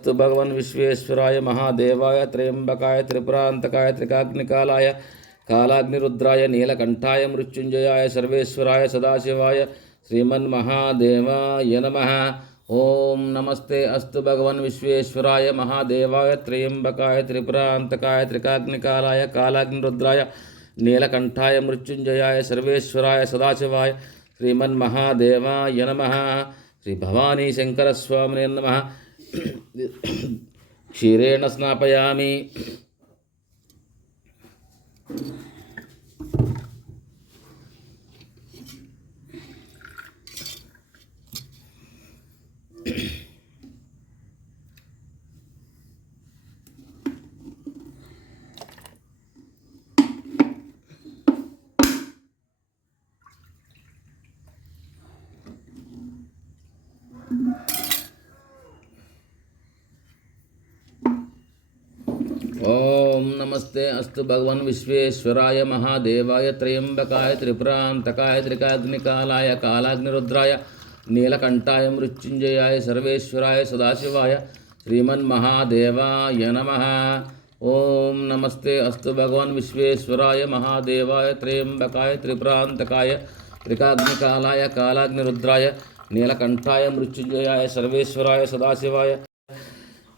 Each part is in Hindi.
अस्तु भगवन् विश्वेश्वराय महादेवाय त्र्यंबकाय त्रिपुरांतकाय त्रिकाग्निकालाय कालाग्निरुद्राय नीलकंठाय मृत्युंजयाय सर्वेश्वराय सदाशिवाय श्रीमन्महादेवाय नमः। ओम नमस्ते अस्तु भगवन् विश्वेश्वराय महादेवाय त्र्यंबकाय त्रिपुरांतकाय त्रिकाग्निकालाय कालाग्निरुद्राय नीलकंठाय मृत्युंजयाय सर्वेश्वराय सदाशिवाय श्रीमन्महादेवाय नमः। श्री भवानी शंकर स्वामिने नमः। क्षीरेण स्नापयामि। ओम नमस्ते अस्तु भगवन् विश्वेश्वराय महादेवाय त्र्यंबकाय त्रिपुरांतकाय त्रिकाग्निकालाय कालाग्निरुद्राय नीलकंठाय मृत्युंजयाय सर्वेश्वराय सदाशिवाय श्रीमन्महादेवाय नमः। ओम नमस्ते अस्तु भगवन् विश्वेश्वराय महादेवाय त्र्यंबकाय त्रिपुरांतकाय त्रिकाग्निकालाय कालाग्निरुद्राय नीलकंठाय मृत्युंजयाय सर्वेश्वराय सदाशिवाय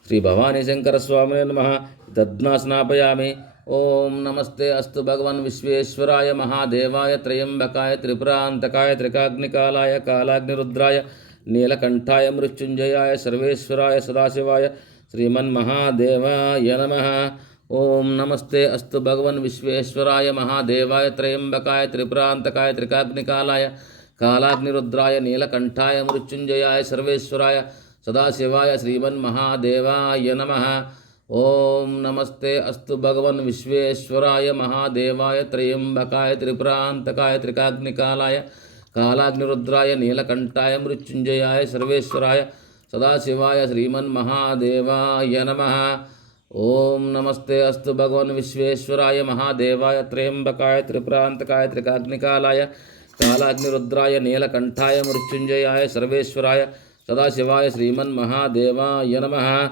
श्री भवानी शंकर स्वामिने नमः। दध्ना स्नापयामि। ओम नमस्ते अस्तु भगवन् विश्वेश्वराय महादेवाय त्र्यंबकाय त्रिपुरांतकाय त्रिकाग्निकालाय कालाग्निरुद्राय नीलकंठाय मृत्युंजयाय सर्वेश्वराय सदाशिवाय श्रीमन्महादेवाय नमः। ओम नमस्ते अस्तु भगवन् विश्वेश्वराय महादेवाय त्र्यंबकाय त्रिपुरांतकाय त्रिकाग्निकालाय कालाग्निरुद्राय नीलकंठाय मृत्युंजयाय सर्वेश्वराय सदाशिवाय श्रीमन्महादेवाय नमः। ओम नमस्ते अस्तु भगवन् विश्वेश्वराय महादेवाय त्र्यंबकाय त्रिपुरांतकाय त्रिकाग्निकालाय कालाग्निरुद्राय नीलकंठाय मृत्युंजयाय सर्वेश्वराय सदाशिवाय श्रीमन्महादेवाय नमः। ओम नमस्ते अस्तु भगवन् विश्वेश्वराय महादेवाय त्र्यंबकाय त्रिपुरांतकाय त्रिकाग्निकालाय कालाग्निरुद्राय नीलकंठाय मृत्युंजयाय सर्वेश्वराय सदाशिवाय श्रीमन्महादेवाय नमः।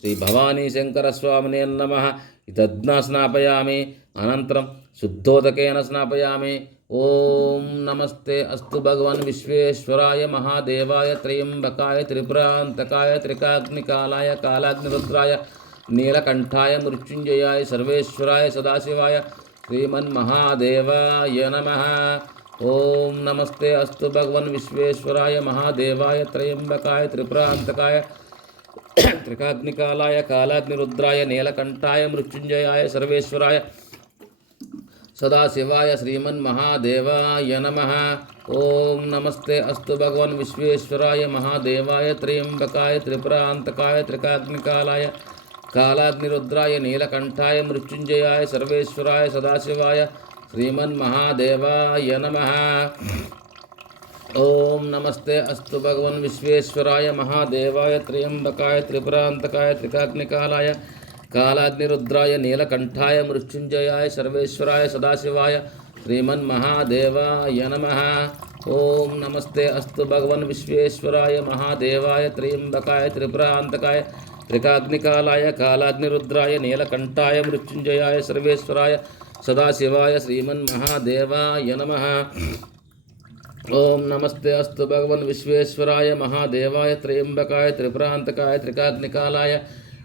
श्री भवानी शंकर स्वामिने नमः। दध्ना स्नापयामि। अनन्तरं शुद्धोदकेन स्नापयामि। ओम नमस्ते अस्तु भगवन् विश्वेश्वराय महादेवाय त्र्यंबकाय त्रिपुरांतकाय त्रिकाग्निकालाय कालाग्निरुद्राय नीलकंठाय मृत्युंजयाय सर्वेश्वराय सदाशिवाय श्रीमन्महादेवाय नमः। ओम नमस्ते अस्तु भगवन् विश्वेश्वराय महादेवाय त्र्यंबकाय त्रिपुरांतकाय त्रिकाग्निकालाय कालाग्निरुद्राय नीलकंठाय मृत्युंजयाय सर्वेश्वराय सदाशिवाय श्रीमन्महादेवाय नमः। ओम नमस्ते अस्तु भगवन् विश्वेश्वराय महादेवाय त्र्यंबकाय त्रिपुरांतकाय त्रिकाग्निकालाय कालाग्निरुद्राय नीलकंठाय मृत्युंजयाय सर्वेश्वराय सदाशिवाय श्रीमन्महादेवाय नमः। ओम नमस्ते अस्तु भगवन् विश्वेश्वराय महादेवाय त्र्यंबकाय त्रिपुरांतकाय त्रिकाग्निकालाय कालाग्निरुद्राय नीलकंठाय मृत्युंजयाय सर्वेश्वराय सदाशिवाय श्रीमन्महादेवाय नमः। ओम नमस्ते अस्तु भगवन् विश्वेश्वराय महादेवाय त्र्यंबकाय त्रिपुरांतकाय त्रिकाग्निकालाय कालाग्निरुद्राय नीलकंठाय मृत्युंजयाय सर्वेश्वराय सदाशिवाय श्रीमन्महादेवाय नमः। ओम नमस्ते अस्तु भगवन् विश्वेश्वराय महादेवाय त्र्यंबकाय त्रिपुरांतकाय त्रिकाग्निकालाय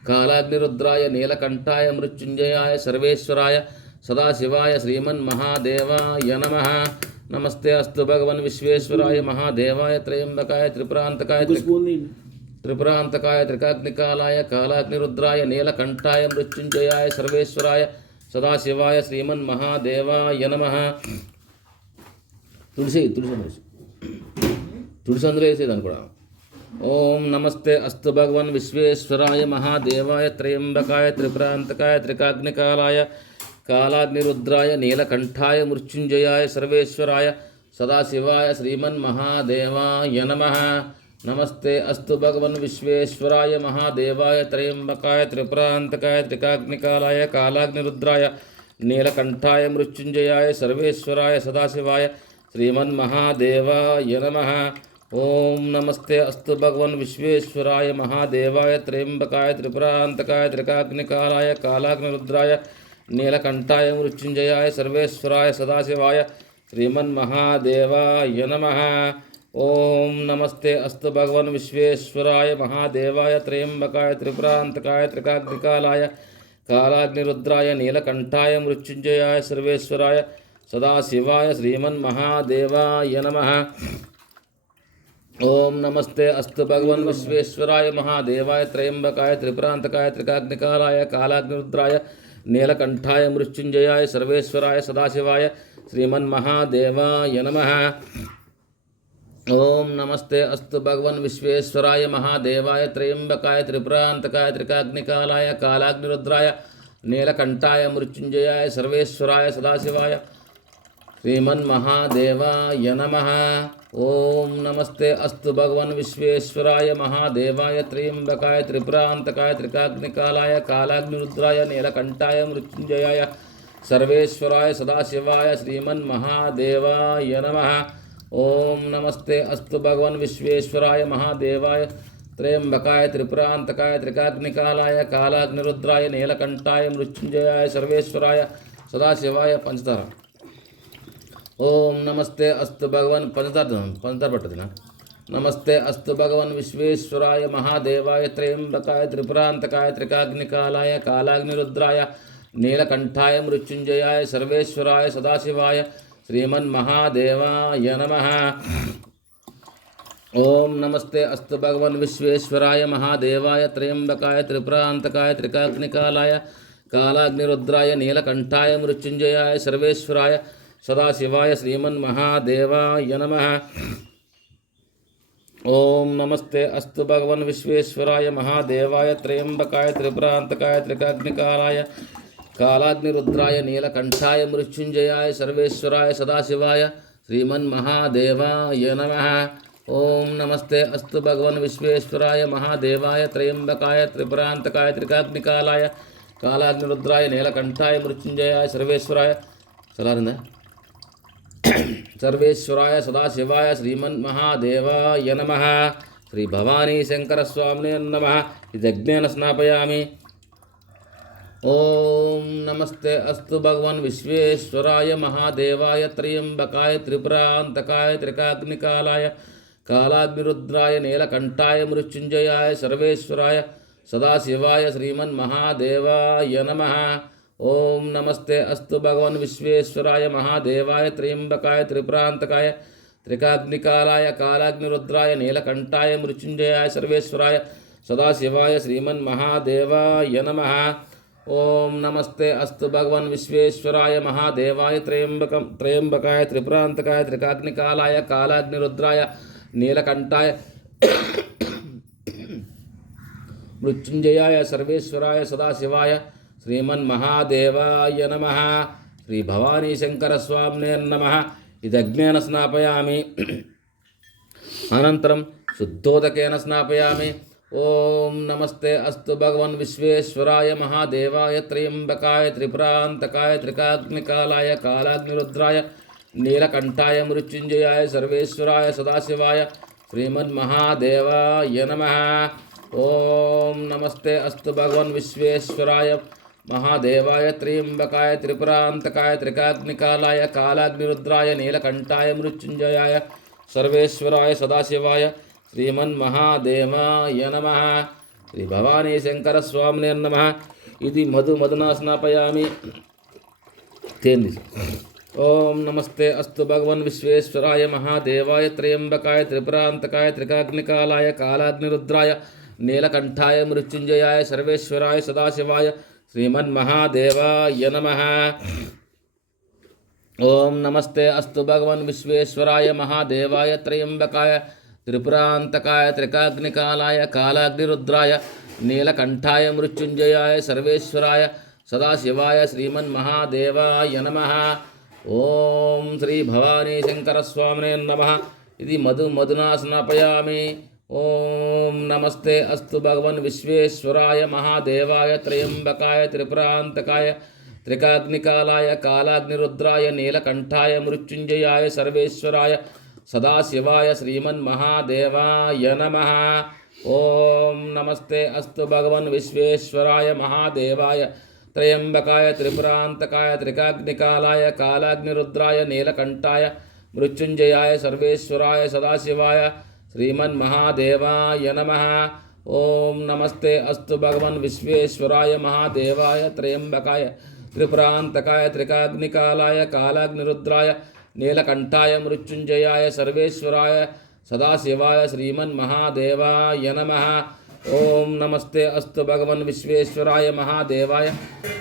कालाग्निरुद्राय नीलकंठाय मृत्युंजयाय सर्वेश्वराय सदाशिवाय श्रीमन्महादेवाय नमः। नमस्ते अस्तु भगवन् विश्वेश्वराय महादेवाय त्र्यंबकाय त्रिपुरांतकाय त्रिकाग्निकालाय कालाग्निरुद्राय नीलकंठाय मृत्युंजयाय सर्वेश्वराय सदाशिवाय श्रीमन्महादेवाय नमः। तुलसी अंदर వేసేదాన్ని కూడా। ओम नमस्ते अस्तु भगवन् विश्वेश्वराय महादेवाय त्र्यंबकाय त्रिपुरांतकाय त्रिकाग्निकालाय कालाग्निरुद्राय नीलकंठाय मृत्युंजयाय सर्वेश्वराय सदाशिवाय श्रीमन्महादेवाय नमः। नमस्ते अस्तु भगवन् विश्वेश्वराय महादेवाय त्र्यंबकाय त्रिपुरांतकाय त्रिकाग्निकालाय कालाग्निरुद्राय नीलकंठाय मृत्युंजयाय सर्वेश्वराय सदाशिवाय श्रीमन्महादेवाय नमः। ओम नमस्ते अस्तु भगवन् विश्वेश्वराय महादेवाय त्र्यंबकाय त्रिपुरांतकाय त्रिकाग्निकालाय कालाग्निरुद्राय नीलकंठाय मृत्युंजयाय सर्वेश्वराय सदाशिवाय श्रीमन्महादेवाय नमः। ओम नमस्ते अस्तु भगवन् विश्वेश्वराय महादेवाय त्र्यंबकाय त्रिपुरांतकाय त्रिकाग्निकालाय कालाग्निरुद्राय नीलकंठाय मृत्युंजयाय सर्वेश्वराय सदाशिवाय श्रीमन्महादेवाय नमः। ओम नमस्ते अस्तु भगवन् विश्वेश्वराय महादेवाय त्र्यंबकाय त्रिपुरांतकाय त्रिकाग्निकालाय कालाग्निरुद्राय नीलकंठाय मृत्युंजयाय सर्वेश्वराय सदाशिवाय श्रीमन्महादेवाय नमः। ओम नमस्ते अस्तु भगवन् विश्वेश्वराय महादेवाय त्र्यंबकाय त्रिपुरांतकाय त्रिकाग्निकालाय कालाग्निरुद्राय नीलकंठाय मृत्युंजयाय सर्वेश्वराय सदाशिवाय श्रीमन्महादेवाय नमः। ओम नमस्ते अस्तु भगवन् विश्वेश्वराय महादेवाय त्र्यंबकाय त्रिपुरांतकाय त्रिकाग्निकालाय कालाग्निरुद्राय नीलकंठाय मृत्युंजयाय सर्वेश्वराय सदाशिवाय श्रीमन्महादेवाय नमः। ओम नमस्ते अस्तु भगवन् विश्वेश्वराय महादेवाय त्र्यंबकाय त्रिपुरांतकाय त्रिकाग्निकालाय कालाग्निरुद्राय नीलकंठाय मृत्युंजयाय सर्वेश्वराय सदाशिवाय पंचतारा। ओम नमस्ते अस्तु भगवन् पंचतार पट्टदिन नमस्ते अस्तु भगवन् विश्वेश्वराय महादेवाय त्र्यंबकाय त्रिपुरांतकाय त्रिकाग्निकालाय कालाग्निरुद्राय नीलकंठाय मृत्युंजयाय सर्वेश्वराय सदाशिवाय श्रीमन्महादेवाय नमः। ओम नमस्ते अस्तु भगवन् विश्वेश्वराय महादेवाय त्र्यंबकाय त्रिपुरांतकाय त्रिकाग्निकालाय कालाग्निरुद्राय नीलकंठाय मृत्युंजयाय सर्वेश्वराय सदाशिवाय श्रीमन्महादेवाय नमः। ओम नमस्ते अस्तु भगवन् विश्वेश्वराय महादेवाय त्र्यंबकाय त्रिपुरांतकाय त्रिकाग्निकालाय कालाग्निरुद्राय नीलकंठाय मृत्युंजयाय सर्वेश्वराय सदाशिवाय श्रीमन्महादेवाय नमः। ओम नमस्ते अस्तु भगवन् विश्वेश्वराय महादेवाय त्र्यंबकाय त्रिपुरांतकाय त्रिकाग्निकालाय कालाग्निरुद्राय नीलकंठाय मृत्युंजयाय सर्वेश्वराय सर्वेश्वराय सदाशिवाय श्रीमन्महादेवाय नमः। श्री भवानी शंकर स्वामिने नमः। यज्ञेन स्नापयामि। ओम नमस्ते अस्तु भगवन् विश्वेश्वराय महादेवाय त्र्यंबकाय त्रिपुरांतकाय त्रिकाग्निकालाय कालाग्निरुद्राय नीलकंठाय मृत्युंजयाय सर्वेश्वराय सदाशिवाय श्रीमन्महादेवाय नमः। ओम नमस्ते अस्तु भगवन् विश्वेश्वराय महादेवाय त्र्यंबकाय त्रिपुरांतकाय त्रिकाग्निकालाय कालाग्निरुद्राय नीलकंठाय मृत्युंजयाय सर्वेश्वराय सदाशिवाय श्रीमन्महादेवाय नमः। ओम नमस्ते अस्तु भगवन् विश्वेश्वराय महादेवाय त्र्यंबकाय त्रिपुरांतकाय त्रिकाग्निकालाय कालाग्निरुद्राय नीलकंठाय मृत्युंजयाय सर्वेश्वराय सदाशिवाय श्रीमन्महादेवाय नमः। श्री भवानी शंकर स्वामिने नमः। इदग्नेन स्नापयामि। अनन्तरं शुद्धोदकेन स्नापयामि। ओम नमस्ते अस्तु भगवन् विश्वेश्वराय महादेवाय त्र्यंबकाय त्रिपुरांतकाय त्रिकाग्निकालाय कालाग्निरुद्राय नीलकंठाय मृत्युंजयाय सर्वेश्वराय सदाशिवाय श्रीमन्महादेवाय नमः। ओम नमस्ते अस्तु भगवन् विश्वेश्वराय महादेवाय त्र्यंबकाय त्रिपुरांतकाय त्रिकाग्निकालाय कालाग्निरुद्राय नीलकंठाय मृत्युंजयाय सर्वेश्वराय सदाशिवाय श्रीमन्महादेवाय नमः। श्री भवानी शंकर स्वामिने नमः। इति मधुना स्नापयामि। ओम नमस्ते अस्तु भगवन् विश्वेश्वराय महादेवाय त्र्यंबकाय त्रिपुरांतकाय त्रिकाग्निकालाय कालाग्निरुद्राय नीलकंठाय मृत्युंजयाय सर्वेश्वराय सदाशिवाय श्रीमन्महादेवाय नमः। ओम नमस्ते अस्तु भगवन् विश्वेश्वराय महादेवाय त्र्यंबकाय त्रिपुरांतकाय त्रिकाग्निकालाय कालाग्निरुद्राय नीलकंठाय मृत्युंजयाय सर्वेश्वराय सदाशिवाय श्रीमन्महादेवाय नमः। ओम श्री भवानी शंकर स्वामिने नमः। इति मधुना स्नापयामि। ओम नमस्ते अस्तु भगवन् विश्वेश्वराय महादेवाय त्र्यंबकाय त्रिपुरांतकाय त्रिकाग्निकालाय कालाग्निरुद्राय नीलकंठाय मृत्युंजयाय सर्वेश्वराय सदाशिवाय श्रीमन्महादेवाय नमः। ओम नमस्ते अस्तु भगवन् विश्वेश्वराय महादेवाय त्रयंबकाय त्रिपुरांतकाय त्रिकाग्निकालाय कालाग्निरुद्राय नीलकंठाय मृत्युंजयाय सर्वेश्वराय सदाशिवाय श्रीमन्महादेवाय नमः। ओम नमस्ते अस्तु भगवन् विश्वेश्वराय महादेवाय त्रयंबकाय त्रिपुरांतकाय त्रिकाग्निकालाय कालाग्निरुद्राय नीलकंठाय मृत्युंजयाय सर्वेश्वराय सदाशिवाय श्रीमन्महादेवाय नमः। ओम नमस्ते अस्तु भगवन् विश्वेश्वराय महादेवाय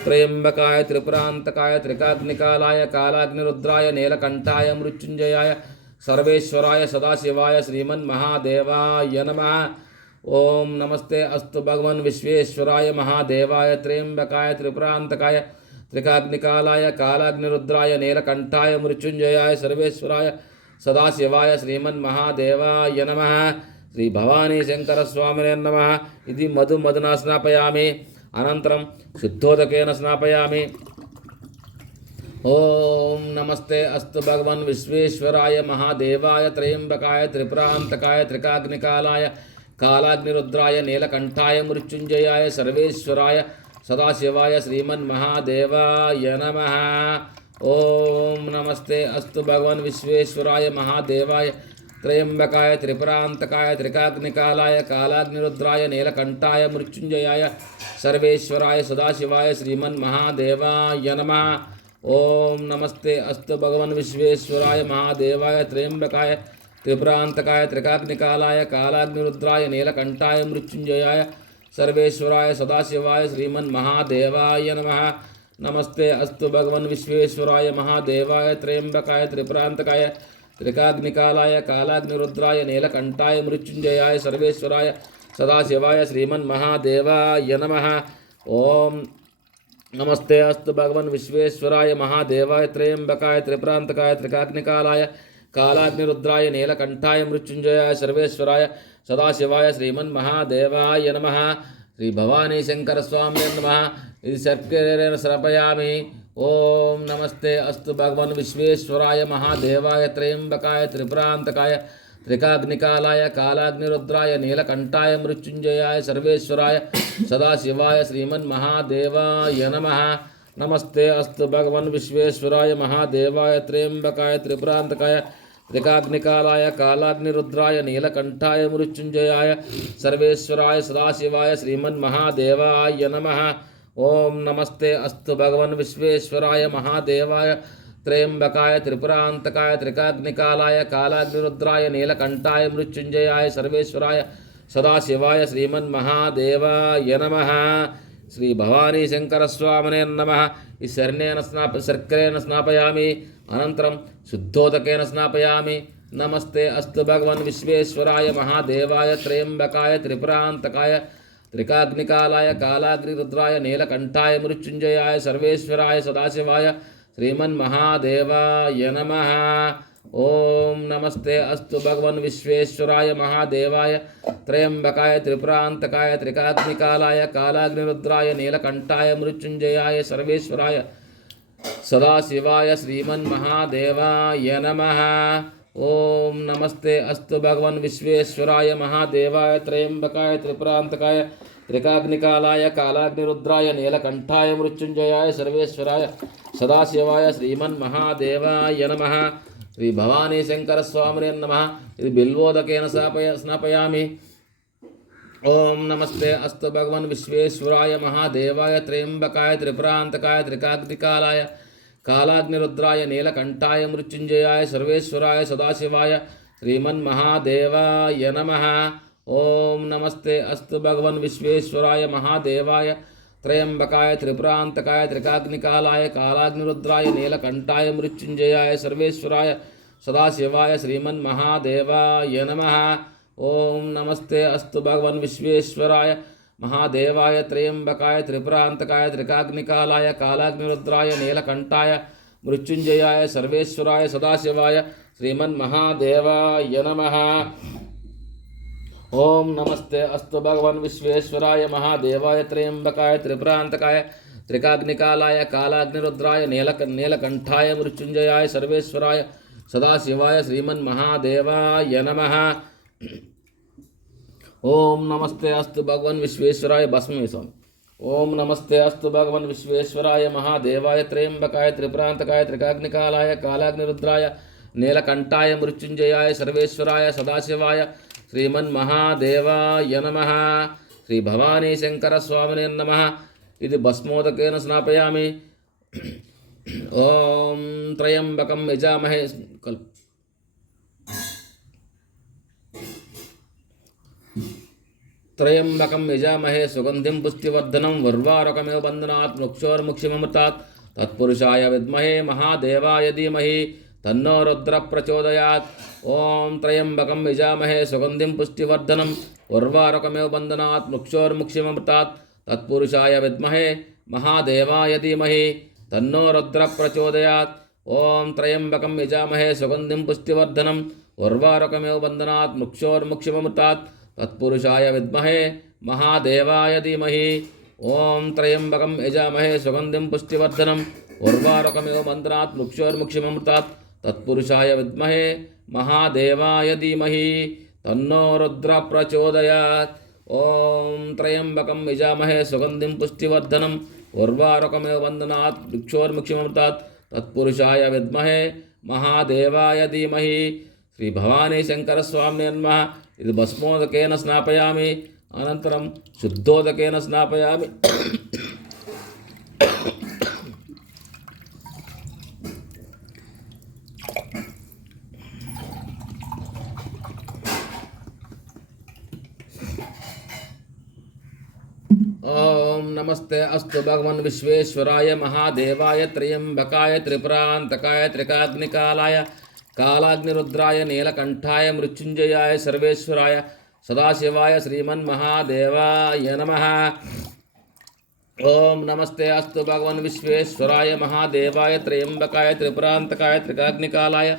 त्रयंबकाय त्रिपुरांतकाय त्रिकाग्निकालाय कालाग्निरुद्राय नीलकंठाय मृत्युंजयाय सर्वेश्वराय सदाशिवाय श्रीमन्महादेवाय नमः। ओम नमस्ते अस्तु भगवन् विश्वेश्वराय महादेवाय त्रयंबकाय त्रिपुरांतकाय त्रिकाग्निकालाय कालाग्निरुद्राय नीलकंठाय मृत्युंजयाय सर्वेश्वराय सदाशिवाय श्रीमन्महादेवाय नमः। श्री भवानी शंकर स्वामिने नमः। इति मधु मधुना स्नापयामि। अनन्तरं शुद्धोदकेन स्नापयामि। ओम नमस्ते अस्तु भगवन् विश्वेश्वराय महादेवाय त्रयंबकाय त्रिपुरांतकाय त्रिकाग्निकालाय कालाग्निरुद्राय नीलकंठाय मृत्युंजयाय सर्वेश्वराय सदाशिवाय श्रीमन्महादेवाय नमः। ओम नमस्ते अस्तु भगवन् विश्वेश्वराय महादेवाय त्रयंबकाय त्रिपुरांतकाय त्रिकाग्निकालाय कालाग्निरुद्राय नीलकंठाय मृत्युंजयाय सर्वेश्वराय सदाशिवाय श्रीमन्महादेवाय नमः। ओम नमस्ते अस्तु भगवन् विश्वेश्वराय महादेवाय त्रयंबकाय त्रिपुरांतकाय त्रिकाग्निकालाय कालाग्निरुद्राय नीलकंठाय मृत्युंजयाय सर्वेश्वराय सदाशिवाय श्रीमन्महादेवाय नमः। नमस्ते अस्तु भगवन् विश्वेश्वराय महादेवाय त्रयंबकाय त्रिपुरांतकाय त्रिकाग्निकालाय कालाग्निरुद्राय नीलकंठाय मृत्युंजयाय सर्वेश्वराय सदाशिवाय श्रीमन्महादेवाय नमः। ओम नमस्ते अस्तु भगवन् विश्वेश्वराय महादेवाय त्रयंबकाय त्रिपुरांतकाय त्रिकाग्निकालाय कालाग्निरुद्राय नीलकंठाय मृत्युंजयाय सर्वेश्वराय सदाशिवाय श्रीमन्महादेवाय नमः। श्री भवानी शंकर स्वामी नमः। इति शर्करेण स्नापयामि। ओम नमस्ते अस्तु भगवन् विश्वेश्वराय महादेवाय त्रयंबकाय त्रिपुरांतकाय त्रिकाग्निकालाय कालाग्निरुद्राय नीलकंठाय मृत्युंजयाय सर्वेश्वराय सदाशिवाय श्रीमन्महादेवाय नमः। नमस्ते अस्तु भगवन् विश्वेश्वराय महादेवाय त्रयंबकाय त्रिपुरांतकाय त्रिकाग्निकालाय कालाग्निरुद्राय नीलकंठाय मृत्युंजयाय सर्वेश्वराय सदाशिवाय श्रीमन्महादेवाय नमः। ओम नमस्ते अस्तु भगवन् विश्वेश्वराय महादेवाय त्रयंबकाय त्रिपुरांतकाय त्रिकाग्निकालाय कालाग्निरुद्राय नीलकंठाय मृत्युंजयाय सर्वेश्वराय सदाशिवाय श्रीमन्महादेवाय नमः। श्री भवानी शंकर स्वामिने नमः। इस शर्करेण स्नापयामि। अनन्तरं शुद्धोदकेन स्नापयामि। नमस्ते अस्तु भगवन् विश्वेश्वराय महादेवाय त्रयंबकाय त्रिपुरांतकाय त्रिकाग्निकालाय कालाग्निरुद्राय नीलकंठाय मृत्युंजयाय सर्वेश्वराय सदाशिवाय श्रीमन्महादेवाय नमः। ओम नमस्ते अस्तु भगवन् विश्वेश्वराय महादेवाय त्रयंबकाय त्रिपुरांतकाय त्रिकाग्निकालाय कालाग्निरुद्राय नीलकंठाय मृत्युंजयाय सर्वेश्वराय सदाशिवाय श्रीमन्महादेवाय नमः। ओम नमस्ते अस्तु भगवन् विश्वेश्वराय महादेवाय त्रयंबकाय त्रिपुरांतकाय त्रिकाग्निकालाय कालाग्निरुद्राय नीलकंठाय मृत्युंजयाय सर्वेश्वराय सदाशिवाय श्रीमन्महादेवाय नमः। श्री भवानी शंकर स्वामिने नमः। इति बिल्वोदकेन स्नापयामि। ओम नमस्ते अस्तु भगवन् विश्वेश्वराय महादेवाय त्रयंबकाय त्रिपुरांतकाय त्रिकाग्निकालाय कालाग्निरुद्राय नीलकंठाय मृत्युंजयाय सर्वेश्वराय सदाशिवाय श्रीमन्महादेवाय नमः। ओम नमस्ते अस्तु भगवन् विश्वेश्वराय महादेवाय त्रयंबकाय त्रिपुरांतकाय त्रिकाग्निकालाय कालाग्निरुद्राय नीलकंठाय मृत्युंजयाय सर्वेश्वराय सदाशिवाय श्रीमन्महादेवाय नमः। ओम नमस्ते अस्तु भगवन् विश्वेश्वराय महादेवाय त्रयंबकाय त्रिपुरांतकाय त्रिकाग्निकालाय कालाग्निरुद्राय नीलकंठाय मृत्युंजयाय सर्वेश्वराय सदाशिवाय श्रीमन्महादेवाय नमः। ओम नमस्ते अस्तु भगवन् विश्वेश्वराय महादेवाय त्रयंबकाय त्रिपुरांतकाय त्रिकाग्निकालाय कालाग्निरुद्राय नीलकंठाय मृत्युंजयाय सर्वेश्वराय సదాశివాయ శ్రీమన్మహాదేవాయ నమః. ఓం నమస్తే అస్తు భగవన్ విశ్వేశ్వరాయ భస్మే స్వామి. ఓం నమస్తే అస్తు భగవన్ విశ్వేశ్వరాయ మహాదేవాయ త్రయంబకాయ త్రిపురాంతకాయ త్రికాగ్నికాలాయ కాలాగ్నిరుద్రాయ నీలకంఠాయ మృత్యుంజయాయ సర్వేశ్వరాయ సదాశివాయ శ్రీమన్మహాదేవాయ నమః. శ్రీ భవానీ శంకర స్వామినే నమః. ఇది భస్మోదకేన స్నాపయామి. ఓం త్రయంబకం యజామహే త్రయంబకం యజామహే సుగంధిం పుష్టివర్ధనం ఉర్వారుకమివ బంధనాత్ మృక్షోర్ముక్షిమమృతాత్ తత్పురుషాయ విద్మహే మహాదేవాయ ధీమహి తన్నో రుద్ర ప్రచోదయాత్. ఓం త్రయంబకం యజామహే సుగంధిం పుష్టివర్ధనం ఉర్వారుకమివ బంధనాత్ మృక్షోర్ముక్షిమమృతాత్ తత్పురుషాయ విద్మహే మహాదేవాయ ధీమహి తన్నో రుద్ర ప్రచోదయాత్. ఓం త్రయంబకం యజామహే సుగంధిం పుష్టివర్ధనం ఉర్వారుకమివ బంధనాత్ మృక్షోర్ముక్షిమమృతాత్ తత్పురుషాయ విద్మహే మహాదేవాయ ధీమహి. ఓం త్రయంబకం యజామహే సుగంధిం పుష్టివర్ధనం ఉర్వారుకమివ బంధనాత్ మృక్షోర్ముక్షిమమృతాత్ తత్పురుషాయ విద్మహే మహాదేవాయ ధీమహి తన్నో రుద్ర ప్రచోదయాత్. ఓం త్రయంబకం యజామహే సుగంధిం పుష్టివర్ధనం ఉర్వారుకమివ బంధనాత్ మృక్షోర్ముక్షిమమృతాత్ తత్పురుషాయ విద్మహే మహాదేవాయ ధీమహి. శ్రీ భవానీ శంకర స్వామినే నమః. ఇది భస్మోదకేన స్నాపయామి. అనంతరం శుద్ధోదకేన స్నాపయామి. ఓం నమస్తే అస్తు భగవన్ విశ్వేశ్వరాయ మహాదేవాయ త్రయంబకాయ త్రిపురాంతకాయ త్రికాగ్నికాలాయ కాలాగ్నిరుద్రాయ నీలకంఠాయ మృత్యుంజయాయ సర్వేశ్వరాయ సదాశివాయ శ్రీమన్మహాదేవాయ నమః. ఓం నమస్తే అస్తు భగవన్ విశ్వేశ్వరాయ మహాదేవాయ త్రయంబకాయ త్రిపురాంతకాయ త్రికాగ్నికాలాయ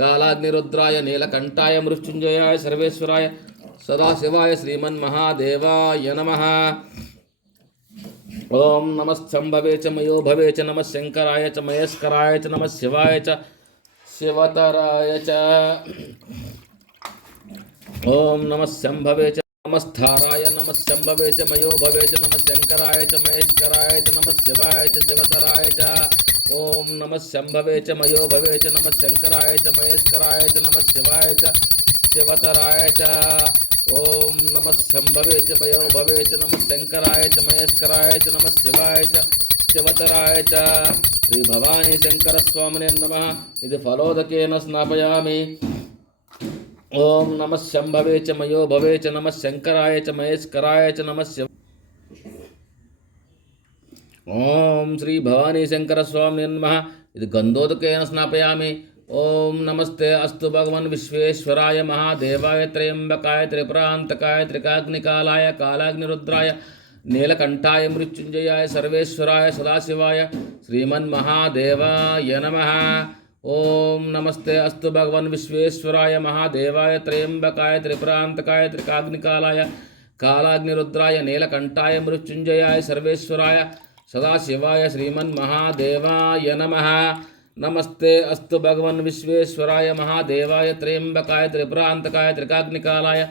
కాలాగ్నిరుద్రాయ నీలకంఠాయ మృత్యుంజయాయ సర్వేశ్వరాయ సదాశివాయ శ్రీమన్మహాదేవాయ నమః. ఓం నమః చ మయో భవే చ నమః శంకరాయ చ మహేశ్వరాయ చ నమః శివాయ చ శివతరాయ చ. ఓం నమః శంభవే చ నమస్థారాయ నమః శంభవే చ మయో భవే చ నమః శంకరాయ చ మహేశ్వరాయ చ నమః శివాయ చ శివతరాయ చ. ఓం నమః శంభవే చ మయో భవే చ నమః శంకరాయ చ మహేశ్వరాయ చ నమః శివాయ చ శివతరాయ చ. ఓం నమః శంభవే చ మయో భవే చ నమః శంకరాయ చ మహేశ్వరాయ చ నమః శివాయ చ శివతరాయ చ. శ్రీ భవానీ శంకర స్వామినే నమః. ఇది ఫలోదకేన స్నాపయామి. ఓం నమః శంభవే చ మయో భవే చ నమః శంకరాయ చ మహేశ్వరాయ చ నమః శివ. ఓం శ్రీ భవానీ శంకర స్వామినే నమః. ఇది గంధోదకేన స్నాపయామి. ఓం నమస్తే అస్తు భగవన్ విశ్వేశ్వరాయ మహాదేవాయ త్రయంబకాయ త్రిపురాంతకాయ త్రికాగ్నికాలాయ కాలాగ్నిరుద్రాయ నీలకంఠాయ మృత్యుంజయాయ సర్వేశ్వరాయ సదాశివాయ శ్రీమన్మహాదేవాయ నమః. ఓం నమస్తే అస్తు భగవన్ విశ్వేశ్వరాయ మహాదేవాయ త్రయంబకాయ త్రిపురాంతకాయ త్రికాగ్నికాలాయ కాలాగ్నిరుద్రాయ నీలకంఠాయ మృత్యుంజయాయ సర్వేశ్వరాయ సదాశివాయ శ్రీమన్మహాదేవాయ నమః. నమస్తే అస్తు భగవన్ విశ్వేశ్వరాయ మహాదేవాయ త్రయంబకాయ త్రిపురాంతకాయ త్రికాగ్నికాలాయ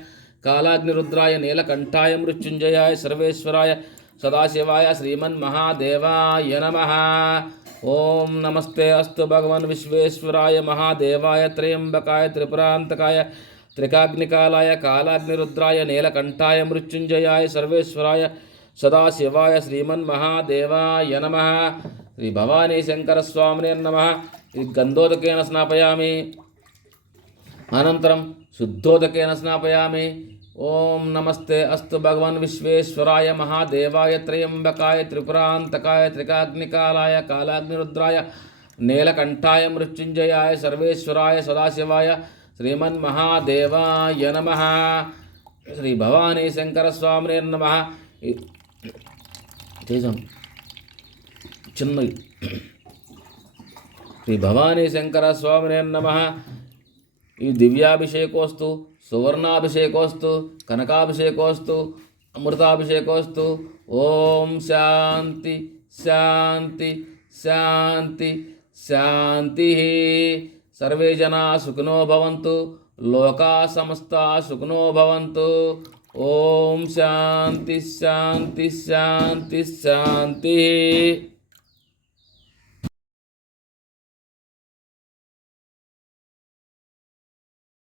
కాలాగ్నిరుద్రాయ నీలకంఠాయ మృత్యుంజయాయ సర్వేశ్వరాయ సదాశివాయ శ్రీమన్మహాదేవాయ నమః. ఓం నమస్తే అస్తు భగవన్ విశ్వేశ్వరాయ మహాదేవాయ త్రయంబకాయ త్రిపురాంతకాయ త్రికాగ్నికాలాయ కాలాగ్నిరుద్రాయ నీలకంఠాయ మృత్యుంజయాయ సర్వేశ్వరాయ సదాశివాయ శ్రీమన్మహాదేవాయ నమః. శ్రీ భవానీ శంకర స్వామినే నమః. ఇది గంధోదకేన స్నాపయామి. అనంతరం శుద్ధోదకేన స్నాపయామి. ఓం నమస్తే అస్తు భగవన్ విశ్వేశ్వరాయ మహాదేవాయ త్రయంబకాయ త్రిపురాంతకాయ త్రికాగ్నికాలాయ కాలాగ్నిరుద్రాయ నీలకంఠాయ మృత్యుంజయాయ సర్వేశ్వరాయ సదాశివాయ శ్రీమన్మహాదేవాయ నమః. శ్రీ భవానీ శంకర స్వామినే నమః. చేసాం చిన్నది. శ్రీ భవానీ శంకర స్వామినే నమః. ఈ దివ్యాభిషేకోస్తు సువర్ణాభిషేకోస్తు కనకాభిషేకోస్తు అమృతాభిషేకోస్తు. ఓం శాంతి శాంతి శాంతి శాంతి. సర్వే జనా సుఖినో భవంతు. లోకా సమస్తా సుఖినో భవంతు. ఓం శాంతి శాంతి శాంతి శాంతి.